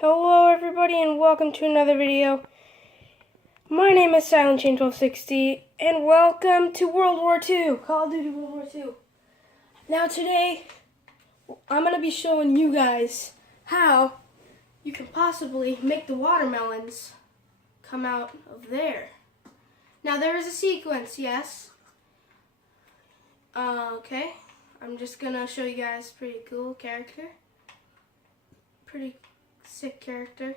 Hello everybody and welcome to another video. My name is SilentChain1260 and welcome to World War II, Call of Duty World War II. Now today, I'm going to be showing you guys how you can possibly make the watermelons come out of there. Now there is a sequence, yes. Okay, I'm just going to show you guys pretty cool character. Pretty sick character.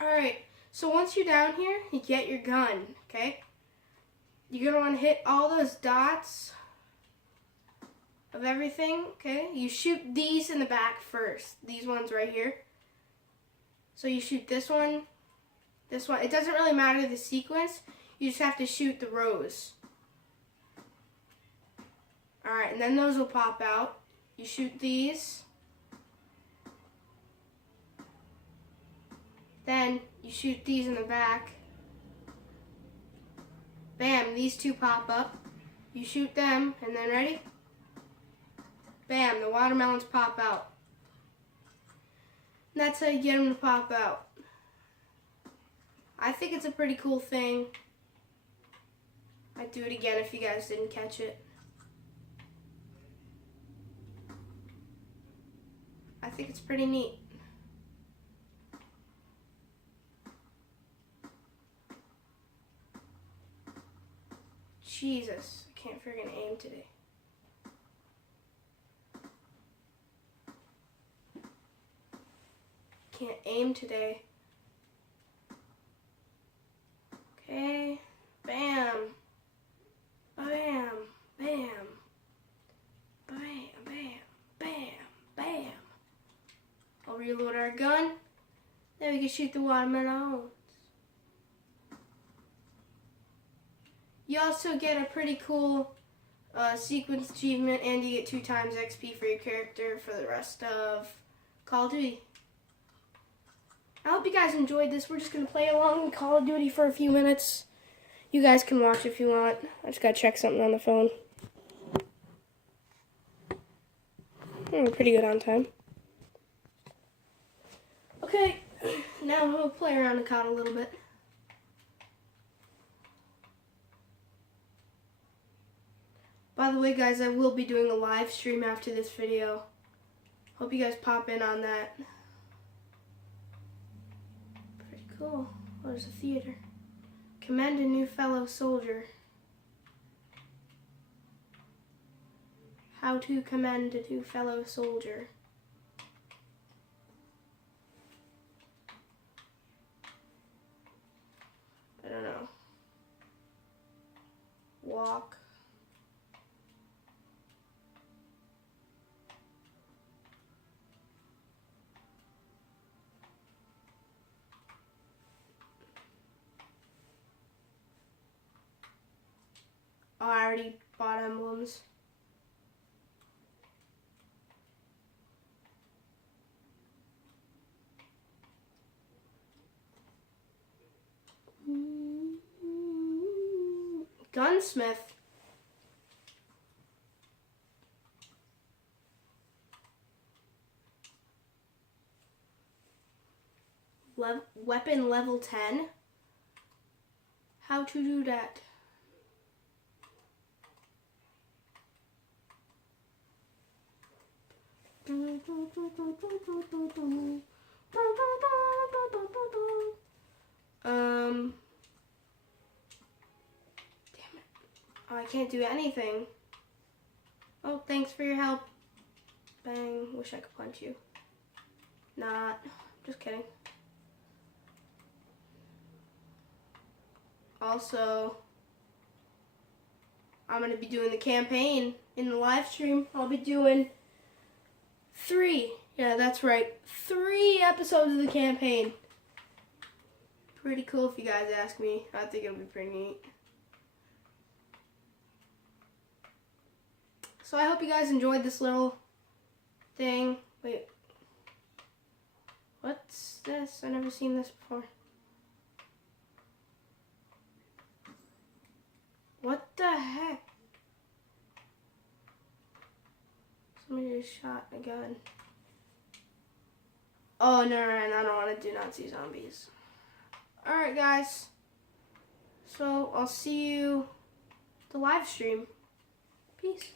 Alright, so once you're down here, you get your gun, okay? You're going to want to hit all those dots of everything, okay? You shoot these in the back first, these ones right here. So you shoot this one. It doesn't really matter the sequence, you just have to shoot the rows. Alright, and then those will pop out. You shoot these. Then you shoot these in the back. Bam, these two pop up. You shoot them, and then ready? Bam, the watermelons pop out. And that's how you get them to pop out. I think it's a pretty cool thing. I'd do it again if you guys didn't catch it. I think it's pretty neat. Jesus, I can't friggin' aim today. Can't aim today. Okay, bam, bam, bam, bam, bam, bam, bam. I'll reload our gun. Then we can shoot the watermelons. You also get a pretty cool sequence achievement, and you get 2 times XP for your character for the rest of Call of Duty. I hope you guys enjoyed this. We're just going to play along in Call of Duty for a few minutes. You guys can watch if you want. I just got to check something on the phone. Pretty good on time. Okay, now we'll play around the COD a little bit. By the way, guys, I will be doing a live stream after this video. Hope you guys pop in on that. Pretty cool. Oh, there's a theater. Commend a new fellow soldier. How to commend a new fellow soldier. I don't know. Walk. Oh, I already bought emblems. Gunsmith. Weapon level 10. How to do that? Damn it. Oh, I can't do anything. Oh, thanks for your help. Bang. Wish I could punch you. Not. Just kidding. Also, I'm going to be doing the campaign in the live stream. I'll be doing 3. Yeah, that's right. 3 episodes of the campaign. Pretty cool if you guys ask me. I think it'll be pretty neat. So I hope you guys enjoyed this little thing. Wait. What's this? I've never seen this before. What the heck? Somebody just shot a gun. Oh, no, I don't want to do Nazi zombies. Alright, guys. So, I'll see you the live stream. Peace.